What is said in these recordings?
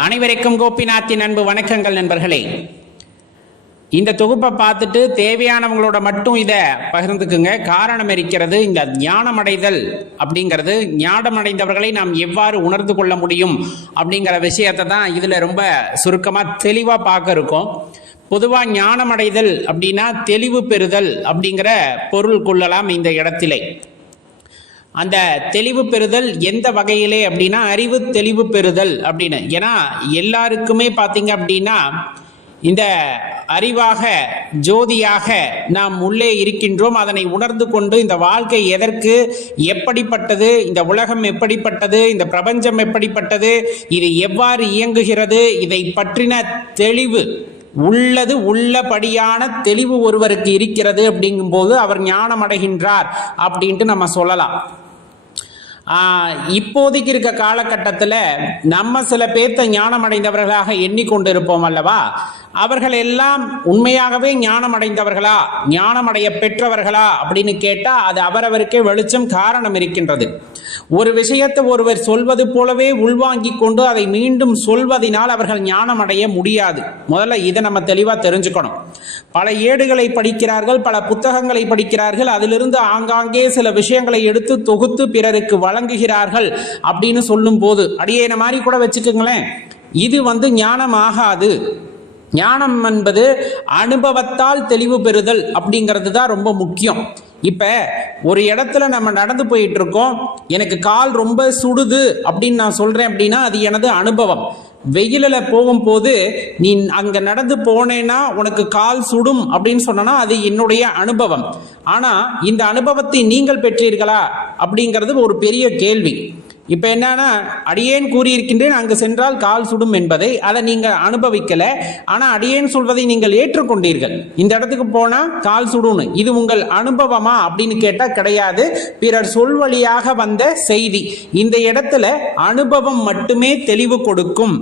அனைவருக்கும் கோபிநாத்தின் அன்பு வணக்கங்கள் நண்பர்களே. இந்த தொகுப்பை பார்த்துட்டு தேவையானவங்களோட மட்டும் இதை பகிர்ந்துக்குங்க. காரணம் இருக்கிறது இந்த ஞானம் அடைதல் அப்படிங்கிறது. ஞானம் அடைந்தவர்களை நாம் எவ்வாறு உணர்ந்து கொள்ள முடியும் அப்படிங்கிற விஷயத்தை தான் இதில் ரொம்ப சுருக்கமாக தெளிவாக பார்க்க இருக்கோம். பொதுவாக ஞானம் அடைதல் அப்படின்னா தெளிவு பெறுதல் அப்படிங்கிற பொருள் கொள்ளலாம் இந்த இடத்திலே. அந்த தெளிவு பெறுதல் எந்த வகையிலே அப்படின்னா அறிவு தெளிவு பெறுதல் அப்படின்னு. ஏன்னா எல்லாருக்குமே பார்த்தீங்க அப்படின்னா இந்த அறிவாக ஜோதியாக நாம் உள்ளே இருக்கின்றோம். அதனை உணர்ந்து கொண்டு இந்த வாழ்க்கை எதற்கு எப்படிப்பட்டது இந்த உலகம் எப்படிப்பட்டது இந்த பிரபஞ்சம் எப்படிப்பட்டது இது எவ்வாறு இயங்குகிறது இதை பற்றின தெளிவு உள்ளது உள்ளபடியான தெளிவு ஒருவருக்கு இருக்கிறது அப்படிங்கும்போது அவர் ஞானம் அடைகின்றார் அப்படின்ட்டு நம்ம சொல்லலாம். இப்போதைக்கு இருக்க காலகட்டத்தில் நம்ம சில பேர்த்த ஞானம் அடைந்தவர்களாக எண்ணிக்கொண்டிருப்போம் அல்லவா? அவர்கள் எல்லாம் உண்மையாகவே ஞானம் அடைந்தவர்களா ஞானம் அடைய பெற்றவர்களா? அப்படின்னு கேட்டால் அது அவரவருக்கே வெளிச்சம் காரணம் இருக்கின்றது. ஒரு விஷயத்தை ஒருவர் சொல்வது போலவே உள்வாங்கிக் கொண்டு அதை மீண்டும் சொல்வதனால் அவர்கள் ஞானம் அடைய முடியாது. முதல்ல இதை நம்ம தெளிவாக தெரிஞ்சுக்கணும். பல ஏடுகளை படிக்கிறார்கள் பல புத்தகங்களை படிக்கிறார்கள் அதிலிருந்து ஆங்காங்கே சில விஷயங்களை எடுத்து தொகுத்து பிறருக்கு வழங்குகிறார்கள் அப்படின்னு சொல்லும் போது அடியேன மாதிரி கூட வச்சுக்கோங்களேன். இது வந்து ஞானம் ஆகாது ஞானம் என்பது அனுபவத்தால் தெளிவு பெறுதல் அப்படிங்கிறது தான் ரொம்ப முக்கியம். இப்போ ஒரு இடத்துல நம்ம நடந்து போயிட்டு இருக்கோம் எனக்கு கால் ரொம்ப சுடுது அப்படின்னு நான் சொல்கிறேன் அப்படின்னா அது எனது அனுபவம். வெயிலில் போகும்போது நீ அங்கே நடந்து போனேன்னா உனக்கு கால் சுடும் அப்படின்னு சொன்னனா அது என்னுடைய அனுபவம். ஆனால் இந்த அனுபவத்தை நீங்கள் பெற்றீர்களா அப்படிங்கிறது ஒரு பெரிய கேள்வி. இப்போ என்னன்னா அடியேன் கூறியிருக்கின்றேன் அங்கு சென்றால் கால் சுடும் என்பதை அதை நீங்கள் அனுபவிக்கல. ஆனால் அடியேன் சொல்வதை நீங்கள் ஏற்றுக்கொண்டீர்கள். இந்த இடத்துக்கு போனால் கால் சுடும்னு. இது உங்கள் அனுபவமா அப்படின்னு கேட்டால் கிடையாது. பிறர் சொல் வழியாக வந்த செய்தி. இந்த இடத்துல அனுபவம் மட்டுமே தெளிவு கொடுக்கும்.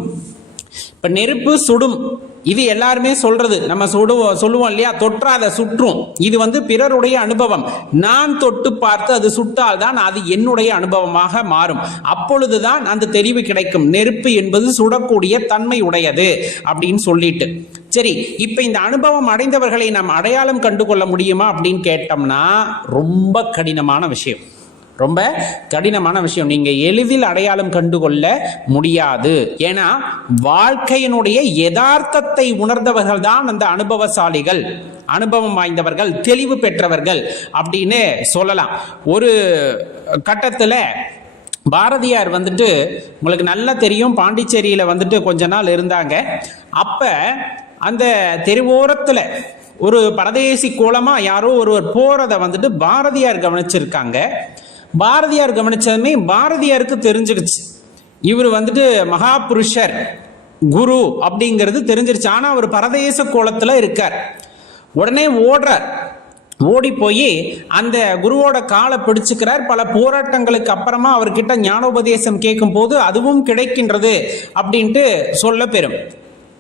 இப்ப நெருப்பு சுடும். இது எல்லாருமே சொல்றது. நம்ம சுடுவோம் சொல்லுவோம் இல்லையா? தொற்றாத சுற்றும். இது வந்து பிறருடைய அனுபவம். நான் தொட்டு பார்த்து அது சுட்டால் தான் அது என்னுடைய அனுபவமாக மாறும். அப்பொழுதுதான் அந்த தெளிவு கிடைக்கும். நெருப்பு என்பது சுடக்கூடிய தன்மை உடையது அப்படின்னு சொல்லிட்டு. சரி இப்ப இந்த அனுபவம் அடைந்தவர்களை நாம் அடையாளம் கண்டு கொள்ள முடியுமா அப்படின்னு கேட்டோம்னா ரொம்ப கடினமான விஷயம். ரொம்ப கடினமான விஷயம். நீங்க எளிதில் அடையாளம் கண்டுகொள்ள முடியாது. ஏன்னா வாழ்க்கையினுடைய யதார்த்தத்தை உணர்ந்தவர்கள் தான் அந்த அனுபவசாலிகள் அனுபவம் வாய்ந்தவர்கள் தெளிவு பெற்றவர்கள் அப்படின்னு சொல்லலாம். ஒரு கட்டத்தில் பாரதியார் வந்துட்டு உங்களுக்கு நல்லா தெரியும் பாண்டிச்சேரியில் வந்துட்டு கொஞ்ச நாள் இருந்தாங்க. அப்போ அந்த தெருவோரத்தில் ஒரு பரதேசி கோலமாக யாரோ ஒருவர் போகிறத வந்துட்டு பாரதியார் கவனிச்சிருக்காங்க. பாரதியார் கவனிச்சதுமே பாரதியாருக்கு தெரிஞ்சிடுச்சு இவர் வந்துட்டு மகாபுருஷர் குரு அப்படிங்கிறது தெரிஞ்சிருச்சு. ஆனால் அவர் பரதேச கோலத்தில் இருக்கார். உடனே ஓடுறார். ஓடி போய் அந்த குருவோட காலை பிடிச்சுக்கிறார். பல போராட்டங்களுக்கு அப்புறமா அவர்கிட்ட ஞானோபதேசம் கேட்கும் போது அதுவும் கிடைக்கின்றது அப்படின்ட்டு சொல்ல பெறும்.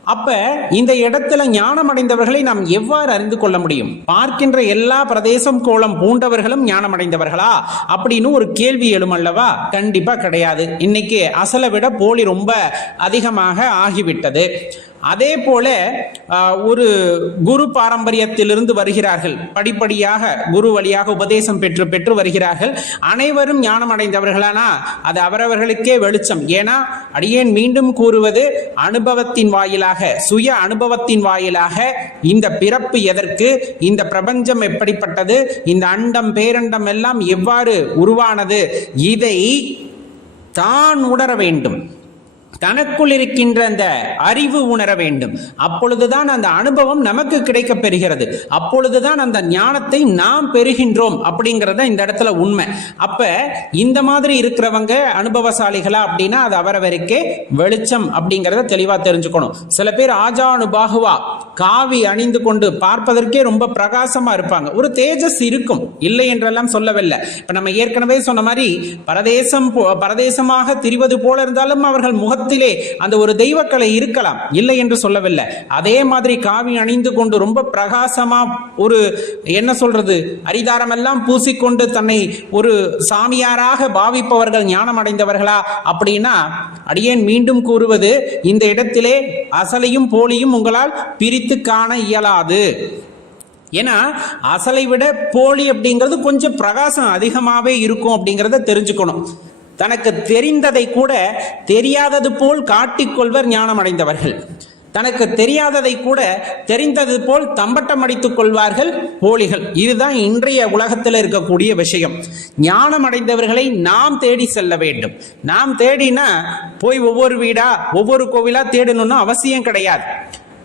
அப்ப இந்த இடத்துல ஞானம் அடைந்தவர்களை நாம் எவ்வாறு அறிந்து கொள்ள முடியும்? பார்க்கின்ற எல்லா பிரதேசம் கோலம் பூண்டவர்களும் ஞானம் அடைந்தவர்களா அப்படின்னு ஒரு கேள்வி எழும் அல்லவா? கண்டிப்பா கிடையாது. இன்னைக்கு அசலை விட போலி ரொம்ப அதிகமாக ஆகிவிட்டது. அதே போல ஒரு குரு பாரம்பரியத்திலிருந்து வருகிறார்கள். படிப்படியாக குரு வழியாக உபதேசம் பெற்று பெற்று வருகிறார்கள். அனைவரும் ஞானம் அடைந்தவர்களானா அது அவரவர்களுக்கே வெளிச்சம். ஏன்னா அடியேன் மீண்டும் கூறுவது அனுபவத்தின் வாயிலாக சுய அனுபவத்தின் வாயிலாக இந்த பிறப்பு எதற்கு இந்த பிரபஞ்சம் எப்படிப்பட்டது இந்த அண்டம் பேரண்டம் எல்லாம் எவ்வாறு உருவானது இதை தான் உணர வேண்டும். தனக்குள் இருக்கின்ற அந்த அறிவு உணர வேண்டும். அப்பொழுதுதான் அந்த அனுபவம் நமக்கு கிடைக்கப் பெறுகிறது. அப்பொழுதுதான் அந்த ஞானத்தை நாம் பெறுகின்றோம் அப்படிங்கிறத இந்த இடத்துல உண்மை. அப்ப இந்த மாதிரி இருக்கிறவங்க அனுபவசாலிகளா அப்படின்னா அது அவரவருக்கே வெளிச்சம் அப்படிங்கிறத தெளிவா தெரிஞ்சுக்கணும். சில பேர் ஆஜானுபாகுவா காவி அணிந்து கொண்டு பார்ப்பதற்கே ரொம்ப பிரகாசமா இருப்பாங்க. ஒரு தேஜஸ் இருக்கும் இல்லை என்றெல்லாம் சொல்லவில்லை. இப்ப நம்ம ஏற்கனவே சொன்ன மாதிரி பரதேசம் போ- பரதேசமாக திரிவது போல இருந்தாலும் அவர்கள் முகத்தை முகத்திலே அந்த ஒரு தெய்வக்கலை இருக்கலாம். இல்லை என்று சொல்லவில்லை. அதே மாதிரி காவி அணிந்து கொண்டு ரொம்ப பிரகாசமா ஒரு என்ன சொல்றது அரிதாரமெல்லாம் பூசிக்கொண்டு தன்னை ஒரு சாமியாராக பாவிப்பவர்கள் ஞானம் அடைந்தவர்களா அப்படின்னா அடியேன் மீண்டும் கூறுவது இந்த இடத்திலே அசலையும் போலியும் உங்களால் பிரித்து காண இயலாது. ஏன்னா அசலை விட போலி அப்படிங்கிறது கொஞ்சம் பிரகாசம் அதிகமாகவே இருக்கும் அப்படிங்கிறத தெரிஞ்சுக்கணும். தனக்கு தெரிந்ததை கூட தெரியாதது போல் காட்டிக்கொள்வர் ஞானம் அடைந்தவர்கள் தனக்கு தெரியாததை கூட தெரிந்தது போல் தம்பட்டம் அடித்துக் கொள்வார்கள் போலிகள். இதுதான் இன்றைய உலகத்தில் இருக்கக்கூடிய விஷயம். ஞானம் அடைந்தவர்களை நாம் தேடி செல்ல வேண்டும். நாம் தேடினா போய் ஒவ்வொரு வீடா ஒவ்வொரு கோவிலா தேடணும்னு அவசியம் கிடையாது.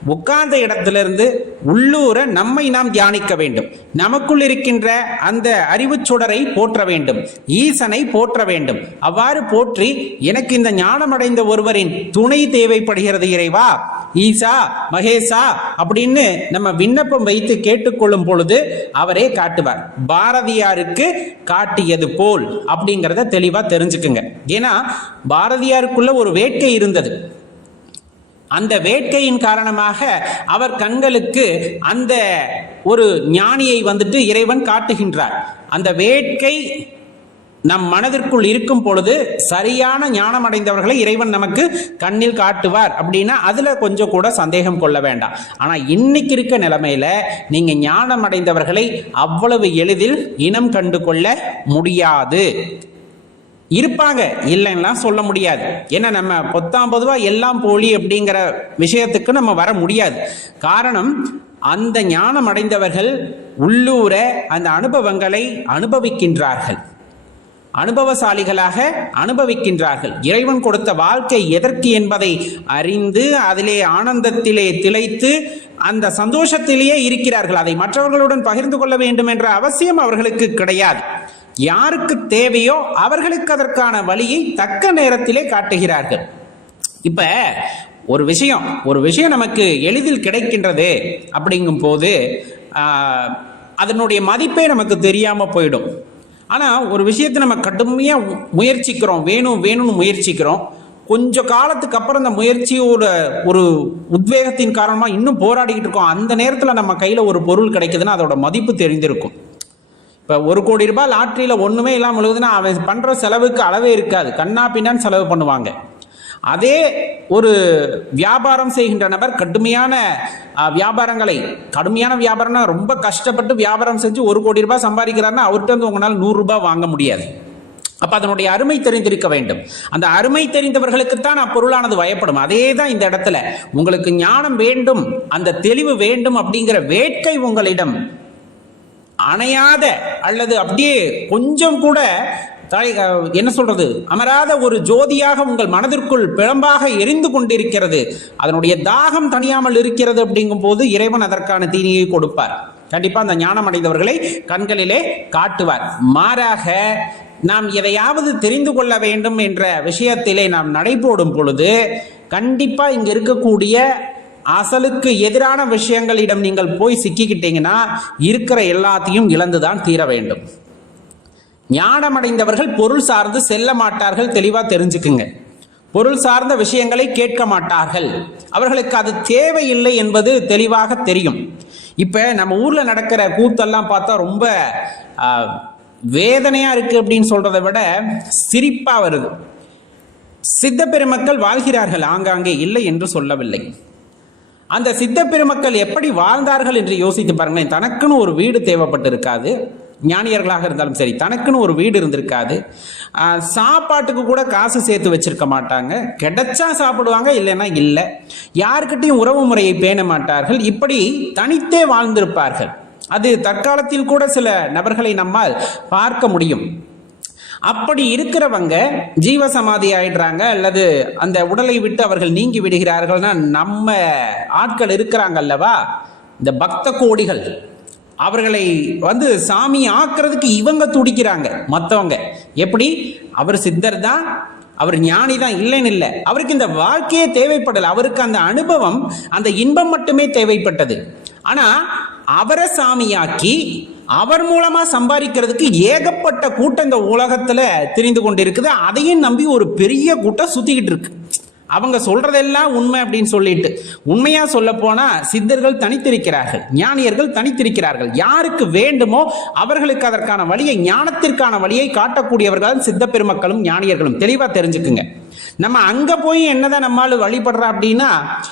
உட்கார்ந்த இடத்திலிருந்து உள்ளூர நம்மை நாம் தியானிக்க வேண்டும். நமக்குள் இருக்கின்ற அந்த அறிவுச் சுடரை போற்ற வேண்டும். ஈசனை போற்ற வேண்டும். அவ்வாறு போற்றி எனக்கு இந்த ஞானமடைந்த ஒருவரின் துணை தேவைப்படுகிறது இறைவா. ஈசா மகேசா அப்படின்னு நம்ம விண்ணப்பம் வைத்து கேட்டுக்கொள்ளும் பொழுது அவரே காட்டுவார். பாரதியாருக்கு காட்டியது போல் அப்படிங்கிறத தெளிவா தெரிஞ்சுக்குங்க. ஏன்னா பாரதியாருக்குள்ள ஒரு வேட்கை இருந்தது. அந்த வேட்கையின் காரணமாக அவர் கண்களுக்கு அந்த ஒரு ஞானியை வந்துட்டு இறைவன் காட்டுகின்றார். அந்த வேட்கை நம் மனதிற்குள் இருக்கும் பொழுது சரியான ஞானம் அடைந்தவர்களை இறைவன் நமக்கு கண்ணில் காட்டுவார் அப்படின்னா அதில் கொஞ்சம் கூட சந்தேகம் கொள்ள வேண்டாம். ஆனால் இன்னைக்கு இருக்க நிலைமையில் நீங்கள் ஞானம் அடைந்தவர்களை அவ்வளவு எளிதில் இனம் கண்டு கொள்ள முடியாது. இருப்பாங்க. இல்லைன்னா சொல்ல முடியாது. ஏன்னா நம்ம பொத்தாம் பொதுவா எல்லாம் போலி அப்படிங்கிற விஷயத்துக்கு நம்ம வர முடியாது. காரணம் அந்த ஞானம் அடைந்தவர்கள் உள்ளூர அந்த அனுபவங்களை அனுபவிக்கின்றார்கள். அனுபவசாலிகளாக அனுபவிக்கின்றார்கள். இறைவன் கொடுத்த வாழ்க்கை எதற்கு என்பதை அறிந்து அதிலே ஆனந்தத்திலே திளைத்து அந்த சந்தோஷத்திலேயே இருக்கிறார்கள். அதை மற்றவர்களுடன் பகிர்ந்து கொள்ள வேண்டும் என்ற அவசியம் அவர்களுக்கு கிடையாது. யாருக்கு தேவையோ அவர்களுக்கு அதற்கான வழியை தக்க நேரத்திலே காட்டுகிறார்கள். இப்ப ஒரு விஷயம் ஒரு விஷயம் நமக்கு எளிதில் கிடைக்கின்றது அப்படிங்கும் போது அதனுடைய மதிப்பே நமக்கு தெரியாம போயிடும். ஆனா ஒரு விஷயத்தை நம்ம கடுமையா முயற்சிக்கிறோம் வேணும் வேணும்னு முயற்சிக்கிறோம். கொஞ்ச காலத்துக்கு அப்புறம் அந்த முயற்சியோட ஒரு உத்வேகத்தின் காரணமா இன்னும் போராடிக்கிட்டு இருக்கோம். அந்த நேரத்துல நம்ம கையில ஒரு பொருள் கிடைக்குதுன்னா அதோட மதிப்பு தெரிந்திருக்கும். இப்போ ஒரு கோடி ரூபாய் லாட்ரியில் ஒன்றுமே இல்லாமல் விழுகுதுன்னா அவன் பண்ணுற செலவுக்கு அளவே இருக்காது. கண்ணா பின்னான்னு செலவு பண்ணுவாங்க. அதே ஒரு வியாபாரம் செய்கின்ற நபர் கடுமையான வியாபாரங்களை கடுமையான வியாபாரம்னா ரொம்ப கஷ்டப்பட்டு வியாபாரம் செஞ்சு ஒரு கோடி ரூபாய் சம்பாதிக்கிறாருன்னா அவர்கிட்ட வந்து உங்களால் நூறுரூபா வாங்க முடியாது. அப்போ அதனுடைய அருமை தெரிந்திருக்க வேண்டும். அந்த அருமை தெரிந்தவர்களுக்குத்தான் அப்பொருளானது வயப்படும். அதே தான் இந்த இடத்துல. உங்களுக்கு ஞானம் வேண்டும் அந்த தெளிவு வேண்டும் அப்படிங்கிற வேட்கை உங்களிடம் அணையாத அல்லது அப்படியே கொஞ்சம் கூட தலை என்ன சொல்றது? அமராத ஒரு ஜோதியாக உங்கள் மனதிற்குள் பிழம்பாக எரிந்து கொண்டிருக்கிறது. அதனுடைய தாகம் தணியாமல் இருக்கிறது அப்படிங்கும் போது இறைவன் அதற்கான தீனியை கொடுப்பார். கண்டிப்பா அந்த ஞானம் அடைந்தவர்களை கண்களிலே காட்டுவார். மாறாக நாம் எதையாவது தெரிந்து கொள்ள வேண்டும் என்ற விஷயத்திலே நாம் நடைபோடும் பொழுது கண்டிப்பா இங்க இருக்கக்கூடிய அசலுக்கு எதிரான விஷயங்களிடம் நீங்கள் போய் சிக்கிக்கிட்டீங்கன்னா இருக்கிற எல்லாத்தையும் இழந்துதான் தீர வேண்டும். ஞானமடைந்தவர்கள் பொருள் சார்ந்து செல்ல மாட்டார்கள் தெளிவாக தெரிஞ்சுக்குங்க. பொருள் சார்ந்த விஷயங்களை கேட்க மாட்டார்கள். அவர்களுக்கு அது தேவையில்லை என்பது தெளிவாக தெரியும். இப்போ நம்ம ஊரில் நடக்கிற கூத்தெல்லாம் பார்த்தா ரொம்ப வேதனையாக இருக்குது அப்படின்னு சொல்கிறத விட சிரிப்பாக வருது. சித்த பெருமக்கள் வாழ்கிறார்கள் ஆங்காங்கே இல்லை என்று சொல்லவில்லை. அந்த சித்த பெருமக்கள் எப்படி வாழ்ந்தார்கள் என்று யோசித்து பாருங்களேன். தனக்குன்னு ஒரு வீடு தேவைப்பட்டு இருக்காது ஞானியர்களாக இருந்தாலும் சரி தனக்குன்னு ஒரு வீடு இருந்திருக்காது. சாப்பாட்டுக்கு கூட காசு சேர்த்து வச்சிருக்க மாட்டாங்க. கிடைச்சா சாப்பிடுவாங்க இல்லைன்னா இல்லை. யாருக்கிட்டையும் உறவு முறையை பேண மாட்டார்கள். இப்படி தனித்தே வாழ்ந்திருப்பார்கள். அது தற்காலத்தில் கூட சில நபர்களை நம்மால் பார்க்க முடியும். அப்படி இருக்கிறவங்க ஜீவசமாதி ஆயிடுறாங்க அல்லது அந்த உடலை விட்டு அவர்கள் நீங்கி விடுகிறார்கள்னா நம்ம ஆட்கள் இருக்கிறாங்க அல்லவா? இந்த பக்த கோடிகள். அவர்களை வந்து சாமி ஆக்குறதுக்கு இவங்க துடிக்கிறாங்க மற்றவங்க எப்படி? அவர் சித்தர் தான் அவர் ஞானி தான் இல்லைன்னு இல்லை. அவருக்கு இந்த வாழ்க்கையே தேவைப்படல. அவருக்கு அந்த அனுபவம் அந்த இன்பம் மட்டுமே தேவைப்பட்டது. ஆனால் அவரை சாமியாக்கி அவர் மூலமா சம்பாதிக்கிறதுக்கு ஏகப்பட்ட கூட்டங்கள் உலகத்தில் உலகத்துல தெரிந்து கொண்டிருக்குது. அதையும் நம்பி ஒரு பெரிய கூட்டம் சுத்திக்கிட்டு இருக்கு. அவங்க சொல்றதெல்லாம் உண்மை அப்படின்னு சொல்லிட்டு. உண்மையா சொல்ல போனா சித்தர்கள் தனித்திருக்கிறார்கள். ஞானியர்கள் தனித்திருக்கிறார்கள். யாருக்கு வேண்டுமோ அவர்களுக்கு அதற்கான வழியை ஞானத்திற்கான வழியை காட்டக்கூடியவர்கள் சித்த பெருமக்களும் ஞானியர்களும். தெளிவா தெரிஞ்சுக்குங்க. நம்ம அங்க போய் என்னதான் நம்மால் வழிபடுறா அப்படின்னா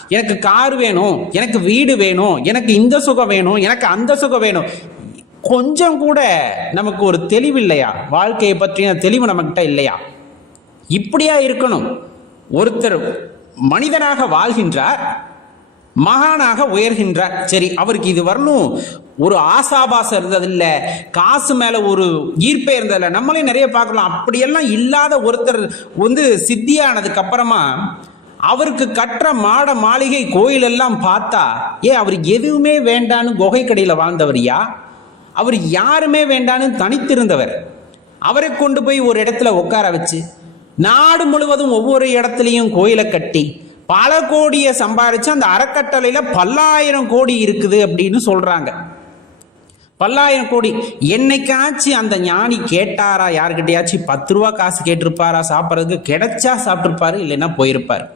எனக்கு கார் வேணும் எனக்கு வீடு வேணும் எனக்கு இந்த சுகம் வேணும் எனக்கு அந்த சுகம் வேணும். கொஞ்சம் கூட நமக்கு ஒரு தெளிவு இல்லையா வாழ்க்கையை பற்றின தெளிவு நம்மகிட்ட இல்லையா? இப்படியா இருக்கணும். ஒருத்தர் மனிதனாக வாழ்கின்றார் மகானாக உயர்கின்றார். சரி அவருக்கு இது வரணும். ஒரு ஆசாபாசம் இருந்ததில்ல காசு மேல ஒரு ஈர்ப்பே இருந்ததில்ல. நம்மளே நிறைய பார்க்கலாம். அப்படியெல்லாம் இல்லாத ஒருத்தர் வந்து சித்தியானதுக்கு அப்புறமா அவருக்கு கற்ற மாட மாளிகை கோயில் எல்லாம் பார்த்தா ஏ அவர் எதுவுமே வேண்டான்னு குகை கடையில் வாழ்ந்தவரியா அவர் யாருமே வேண்டான்னு தனித்திருந்தவர். அவரை கொண்டு போய் ஒரு இடத்துல உட்கார வச்சு நாடு முழுவதும் ஒவ்வொரு இடத்துலையும் கோயிலை கட்டி பல கோடியை சம்பாரிச்சு அந்த அறக்கட்டளையில பல்லாயிரம் கோடி இருக்குது அப்படின்னு சொல்றாங்க. பல்லாயிரம் கோடி. என்னைக்காச்சும் அந்த ஞானி கேட்டாரா? யாருக்கிட்டையாச்சும் பத்து ரூபா காசு கேட்டிருப்பாரா? சாப்பிட்றதுக்கு கிடைச்சா சாப்பிட்ருப்பாரு இல்லைன்னா போயிருப்பார்.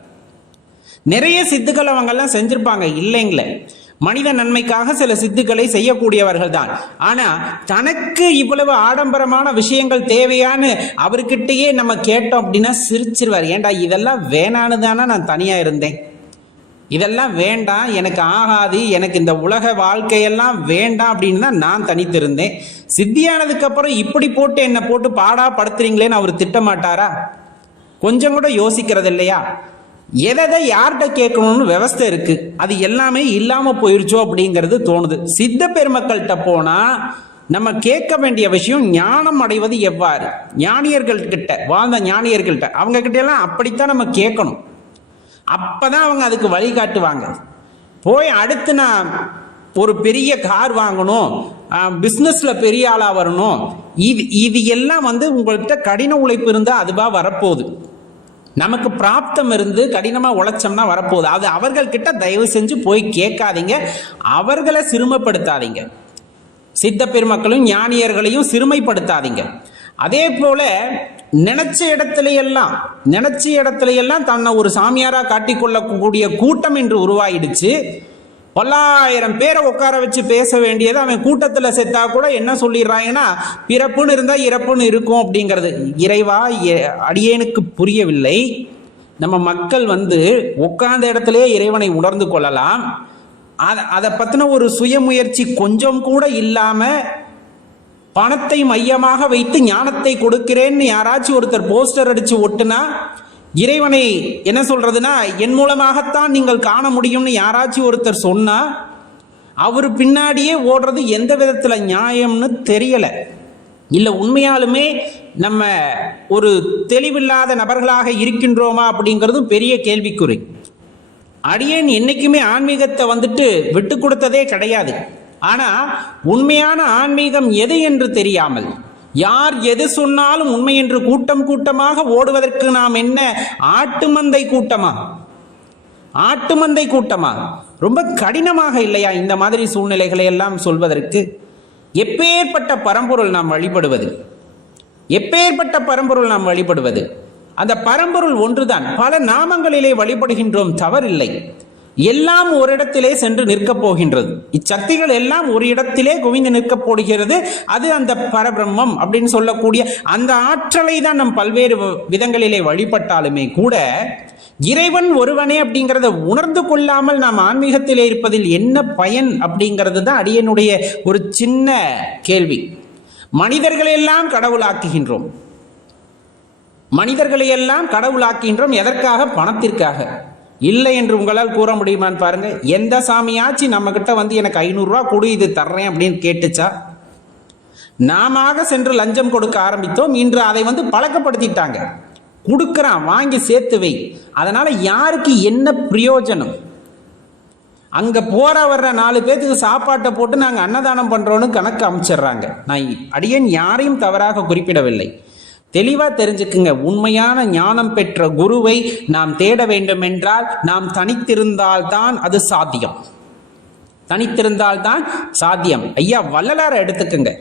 நிறைய சித்துக்கள் அவங்கெல்லாம் செஞ்சிருப்பாங்க இல்லைங்களே. மனித நன்மைக்காக சில சித்துக்களை செய்யக்கூடியவர்கள் தான் ஆனா தனக்கு இவ்வளவு ஆடம்பரமான விஷயங்கள் தேவையான்னு அவர்கிட்டயே நம்ம கேட்டோம் அப்படின்னா சிரிச்சிருவார். ஏண்டா இதெல்லாம் வேணான்னு தானே நான் தனியா இருந்தேன்? இதெல்லாம் வேண்டாம் எனக்கு ஆகாது எனக்கு இந்த உலக வாழ்க்கையெல்லாம் வேண்டாம் அப்படின்னு தான் நான் தனித்திருந்தேன். சித்தியானதுக்கு அப்புறம் இப்படி போட்டு என்னை போட்டு பாடா படுத்துறீங்களேன்னு அவர் திட்டமாட்டாரா? கொஞ்சம் கூட யோசிக்கிறது இல்லையா எதை யார்கிட்ட கேட்கணும்னு விவஸ்தை இருக்கு. அது எல்லாமே இல்லாம போயிருச்சோ அப்படிங்கிறது தோணுது. சித்த பெருமக்கள்கிட்ட போனா நம்ம கேட்க வேண்டிய விஷயம் ஞானம் அடைவது எவ்வாறு? ஞானியர்கள் கிட்ட வாழ்ந்த ஞானியர்கள்ட்ட அவங்க கிட்ட எல்லாம் அப்படித்தான் நம்ம கேட்கணும். அப்பதான் அவங்க அதுக்கு வழிகாட்டுவாங்க போய் அடுத்து நான் ஒரு பெரிய கார் வாங்கணும் பிஸ்னஸ்ல பெரிய ஆளா வரணும். இது இது எல்லாம் வந்து உங்கள்கிட்ட கடின உழைப்பு இருந்தால் அதுவா வரப்போகுது. நமக்கு பிராப்தம் இருந்து கடினமாக உழைச்சோம்னா வரப்போகுது. அது அவர்கள் கிட்ட தயவு செஞ்சு போய் கேட்காதீங்க. அவர்களை சிறுமப்படுத்தாதீங்க. சித்த பெருமக்களும் ஞானியர்களையும் சிறுமைப்படுத்தாதீங்க. அதே போல நினைச்ச இடத்துலையெல்லாம் நினைச்ச இடத்துலையெல்லாம் தன்னை ஒரு சாமியாரா காட்டிக்கொள்ளக்கூடிய கூட்டம் என்று உருவாயிடுச்சு. பல்லாயிரம் பேரை உட்கார வச்சு பேச வேண்டியது அவன் கூட்டத்தில் செத்தா கூட என்ன சொல்லிடுறாங்கன்னா பிறப்புன்னு இருந்தால் இறப்புன்னு இருக்கும் அப்படிங்கிறது. இறைவா அடியேனுக்கு புரியவில்லை. நம்ம மக்கள் வந்து உட்கார்ந்த இடத்துலயே இறைவனை உணர்ந்து கொள்ளலாம். அதை அதை பற்றின ஒரு சுயமுயற்சி கொஞ்சம் கூட இல்லாமல் பணத்தை மையமாக வைத்து ஞானத்தை கொடுக்கிறேன்னு யாராச்சும் ஒருத்தர் போஸ்டர் அடித்து ஒட்டுனா இறைவனை என்ன சொல்றதுன்னா என் மூலமாகத்தான் நீங்கள் காண முடியும்னு யாராச்சும் ஒருத்தர் சொன்னா அவர் பின்னாடியே ஓடுறது எந்த விதத்துல நியாயம்னு தெரியல. இல்லை உண்மையாலுமே நம்ம ஒரு தெளிவில்லாத நபர்களாக இருக்கின்றோமா? அப்படிங்கிறதும் பெரிய கேள்விக்குறி. அடியேன் என்னைக்குமே ஆன்மீகத்தை வந்துட்டு விட்டு கொடுத்ததே கிடையாது. ஆனால் உண்மையான ஆன்மீகம் எது என்று தெரியாமல் யார் எது சொன்னாலும் உண்மை என்று கூட்டம் கூட்டமாக ஓடுவதற்கு நாம் என்ன? ஆட்டு மந்தை கூட்டமா? ஆட்டு மந்தை கூட்டமா? ரொம்ப கடினமாக இல்லையா இந்த மாதிரி சூழ்நிலைகளை எல்லாம் சொல்வதற்கு? எப்பேற்பட்ட பரம்பொருள் நாம் வழிபடுவது? எப்பேற்பட்ட பரம்பொருள் நாம் வழிபடுவது? அந்த பரம்பொருள் ஒன்றுதான். பல நாமங்களிலே வழிபடுகின்றோம் தவறில்லை. எல்லாம் ஒரு இடத்திலே சென்று நிற்கப் போகின்றது. இச்சக்திகள் எல்லாம் ஒரு இடத்திலே குவிந்து நிற்கப் போடுகிறது. அது அந்த பரபிரம்மம் அப்படின்னு சொல்லக்கூடிய அந்த ஆற்றலை தான் நம் பல்வேறு விதங்களிலே வழிபட்டாலுமே கூட இறைவன் ஒருவனே அப்படிங்கிறத உணர்ந்து கொள்ளாமல் நாம் ஆன்மீகத்திலே இருப்பதில் என்ன பயன் அப்படிங்கிறது தான் அடியனுடைய ஒரு சின்ன கேள்வி. மனிதர்களை எல்லாம் கடவுளாக்குகின்றோம். மனிதர்களை எல்லாம் எதற்காக? பணத்திற்காக. இல்லை என்று உங்களால் கூற முடியுமான்னு பாருங்க. எந்த சாமியாச்சும் நம்ம கிட்ட வந்து எனக்கு ஐநூறுரூவா கொடு இது தர்றேன் அப்படின்னு கேட்டுச்சா? நாம சென்று லஞ்சம் கொடுக்க ஆரம்பித்தோம். இன்று அதை வந்து பழக்கப்படுத்திட்டாங்க. கொடுக்கறான் வாங்கி சேர்த்து வை. அதனால யாருக்கு என்ன பிரயோஜனம்? அங்க போற வர்ற நாலு பேத்துக்கு சாப்பாட்டை போட்டு நாங்கள் அன்னதானம் பண்ணுறோன்னு கணக்கு அமைச்சிடுறாங்க நான் அடியேன் யாரையும் தவறாக குறிப்பிடவில்லை. தெளிவா தெரிஞ்சுக்குங்க. உண்மையான ஞானம் பெற்ற குருவை நாம் தேட வேண்டும் என்றால் நாம் தனித்திருந்தால்தான் அது சாத்தியம். தனித்திருந்தால்தான் சாத்தியம். ஐயா வள்ளலார எடுத்துக்குங்க.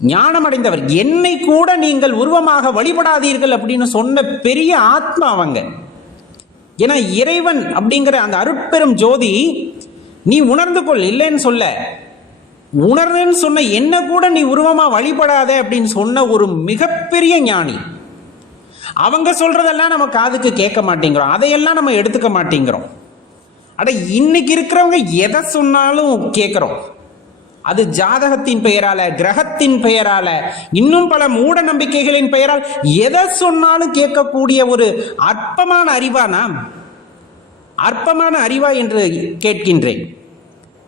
ஞானம் அடைந்தவர் என்னை கூட நீங்கள் உருவமாக வழிபடாதீர்கள் அப்படின்னு சொன்ன பெரிய ஆத்மா அவங்க. ஏன்னா இறைவன் அப்படிங்கிற அந்த அருட்பெரும் ஜோதி நீ உணர்ந்து கொள் இல்லைன்னு சொல்ல. உணர்றேன்னு சொன்ன என்ன கூட நீ உருவமா வழிபடாத அப்படின்னு சொன்ன ஒரு மிகப்பெரிய ஞானி. அவங்க சொல்றதெல்லாம் நம்ம காதுக்கு கேட்க மாட்டேங்கிறோம். அதையெல்லாம் நம்ம எடுத்துக்க மாட்டேங்கிறோம். அட இன்னைக்கு இருக்கிறவங்க எதை சொன்னாலும் கேட்குறோம். அது ஜாதகத்தின் பெயரால கிரகத்தின் பெயரால இன்னும் பல மூட நம்பிக்கைகளின் பெயரால் எதை சொன்னாலும் கேட்கக்கூடிய ஒரு அற்பமான அறிவா நாம்? அற்பமான அறிவா என்று கேட்கின்றேன்.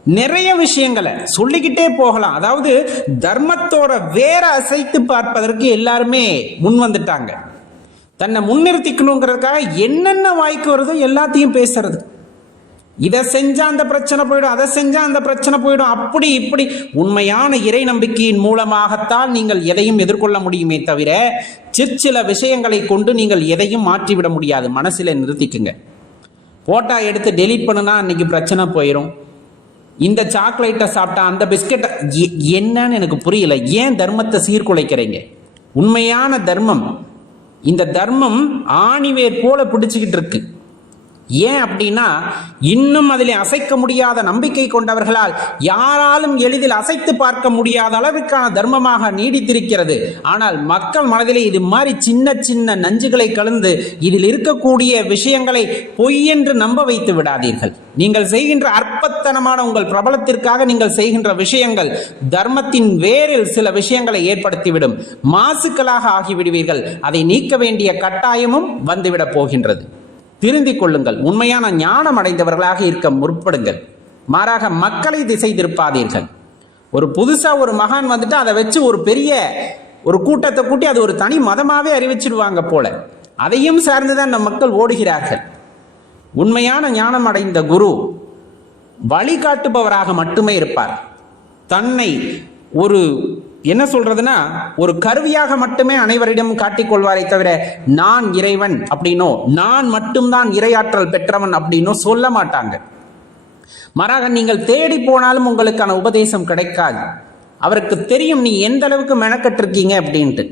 நிறைய விஷயங்களை சொல்லிக்கிட்டே போகலாம். அதாவது தர்மத்தோட வேற அசைத்து பார்ப்பதற்கு எல்லாருமே முன் வந்துட்டாங்க. தன்னை முன்னிறுத்திக்கணுங்கிறதுக்காக என்னென்ன வாய்க்கு வருதோ எல்லாத்தையும் பேசுறது. இதை செஞ்சா அந்த பிரச்சனை போயிடும் அதை செஞ்சா அந்த பிரச்சனை போயிடும். அப்படி இப்படி. உண்மையான இறை நம்பிக்கையின் மூலமாகத்தான் நீங்கள் எதையும் எதிர்கொள்ள முடியுமே தவிர சிற்சில விஷயங்களை கொண்டு நீங்கள் எதையும் மாற்றிவிட முடியாது. மனசில் நிறுத்திக்குங்க. போட்டா எடுத்து டெலீட் பண்ணுனா அன்னைக்கு பிரச்சனை போயிடும் இந்த சாக்லேட்டை சாப்பிட்டா அந்த பிஸ்கெட்டை என்னன்னு எனக்கு புரியல. ஏன் தர்மத்தை சீர்குலைக்கிறீங்க? உண்மையான தர்மம். இந்த தர்மம் ஆணிவேர் போல பிடிச்சுக்கிட்டு இருக்கு. ஏன் அப்படின்னா இன்னும் அதில் அசைக்க முடியாத நம்பிக்கை கொண்டவர்களால் யாராலும் எளிதில் அசைத்து பார்க்க முடியாத அளவிற்கான தர்மமாக நீடித்திருக்கிறது. ஆனால் மக்கள் மனதிலே இது மாதிரி சின்ன சின்ன நஞ்சுகளை கலந்து இதில் இருக்கக்கூடிய விஷயங்களை பொய் என்று நம்ப வைத்து விடாதீர்கள். நீங்கள் செய்கின்ற அற்பத்தனமான உங்கள் பிரபலத்திற்காக நீங்கள் செய்கின்ற விஷயங்கள் தர்மத்தின் வேரில் சில விஷயங்களை ஏற்படுத்திவிடும். மாசுக்களாக ஆகிவிடுவீர்கள். அதை நீக்க வேண்டிய கட்டாயமும் வந்துவிடப் போகின்றது. திருந்திக் கொள்ளுங்கள். உண்மையான ஞானம் அடைந்தவர்களாக இருக்க முற்படுங்கள். மாறாக மக்களை திசை திருப்பாதீர்கள். ஒரு புதுசா ஒரு மகான் வந்துட்டு அதை வச்சு ஒரு பெரிய ஒரு கூட்டத்தை கூட்டி அது ஒரு தனி மதமாவே அறிவிச்சிடுவாங்க போல. அதையும் சார்ந்துதான் நம் மக்கள் ஓடுகிறார்கள். உண்மையான ஞானம் அடைந்த குரு வழிகாட்டுபவராக மட்டுமே இருப்பார். தன்னை ஒரு என்ன சொல்றதுன்னா ஒரு கருவியாக மட்டுமே அனைவரிடம் காட்டிக்கொள்வாரை தவிர நான் இறைவன் அப்படின்னோ நான் மட்டும்தான் இரையாற்றல் பெற்றவன் அப்படின்னோ சொல்ல மாட்டாங்க. மாறாக நீங்கள் தேடி போனாலும் உங்களுக்கான உபதேசம் கிடைக்காது. அவருக்கு தெரியும் நீ எந்த அளவுக்கு மெனக்கட்டிருக்கீங்க அப்படின்ட்டு.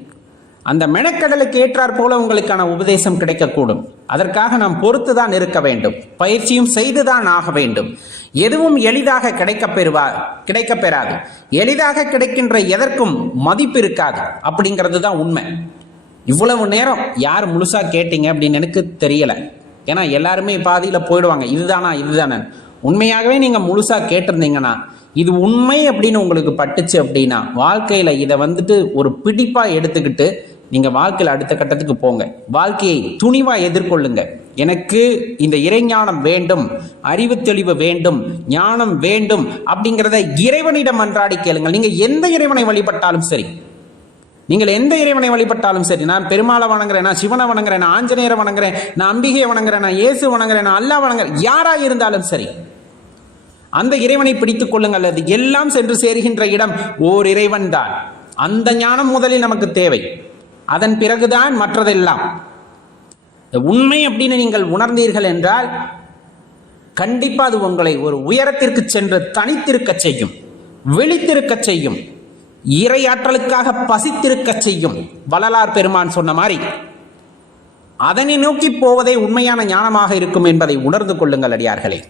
அந்த மெனக்கடலுக்கு ஏற்றாற் போல உங்களுக்கான உபதேசம் கிடைக்கக்கூடும். அதற்காக நாம் பொறுத்து தான் இருக்க வேண்டும். பயிற்சியும் செய்துதான் ஆக வேண்டும். எதுவும் எளிதாக கிடைக்கப்பெறுவா கிடைக்கப் பெறாது. எளிதாக கிடைக்கின்ற எதற்கும் மதிப்பு இருக்காது. அப்படிங்கிறது தான் உண்மை. இவ்வளவு நேரம் யார் முழுசா கேட்டீங்க அப்படின்னு எனக்கு தெரியல. ஏன்னா எல்லாருமே பாதியில் போயிடுவாங்க. இதுதானா இதுதானே. உண்மையாகவே நீங்கள் முழுசா கேட்டிருந்தீங்கன்னா இது உண்மை அப்படின்னு உங்களுக்கு பட்டுச்சு அப்படின்னா வாழ்க்கையில் இதை வந்துட்டு ஒரு பிடிப்பாக எடுத்துக்கிட்டு நீங்க வாழ்க்கையில் அடுத்த கட்டத்துக்கு போங்க. வாழ்க்கையை துணிவா எதிர்கொள்ளுங்க. எனக்கு இந்த இறைஞானம் வேண்டும் அறிவு தெளிவு வேண்டும் ஞானம் வேண்டும் அப்படிங்கிறத இறைவனிடம் அன்றாடி கேளுங்கள். நீங்க எந்த இறைவனை வழிபட்டாலும் சரி. நீங்கள் எந்த இறைவனை வழிபட்டாலும் சரி. நான் பெருமாளை வணங்குறேன் நான் சிவனை வணங்குறேன் நான் ஆஞ்சநேயரை வணங்குறேன் நான் அம்பிகையை வணங்குறேன் நான் இயேசு வணங்குறேன் நான் அல்லா வணங்குறேன். யாரா இருந்தாலும் சரி. அந்த இறைவனை பிடித்துக் கொள்ளுங்கள். அது எல்லாம் சென்று சேருகின்ற இடம் ஓர் இறைவன் தான் அந்த ஞானம் முதலில் நமக்கு தேவை. அதன் பிறகுதான் மற்றதெல்லாம். உண்மை அப்படின்னு நீங்கள் உணர்ந்தீர்கள் என்றால் கண்டிப்பாக அது உங்களை ஒரு உயரத்திற்கு சென்று தனித்திருக்க செய்யும் விழித்திருக்க செய்யும் இரையாற்றலுக்காக பசித்திருக்க செய்யும் வள்ளலார் பெருமான் சொன்ன மாதிரி அதனை நோக்கி போவதே உண்மையான ஞானமாக இருக்கும் என்பதை உணர்ந்து கொள்ளுங்கள் அடியார்களே.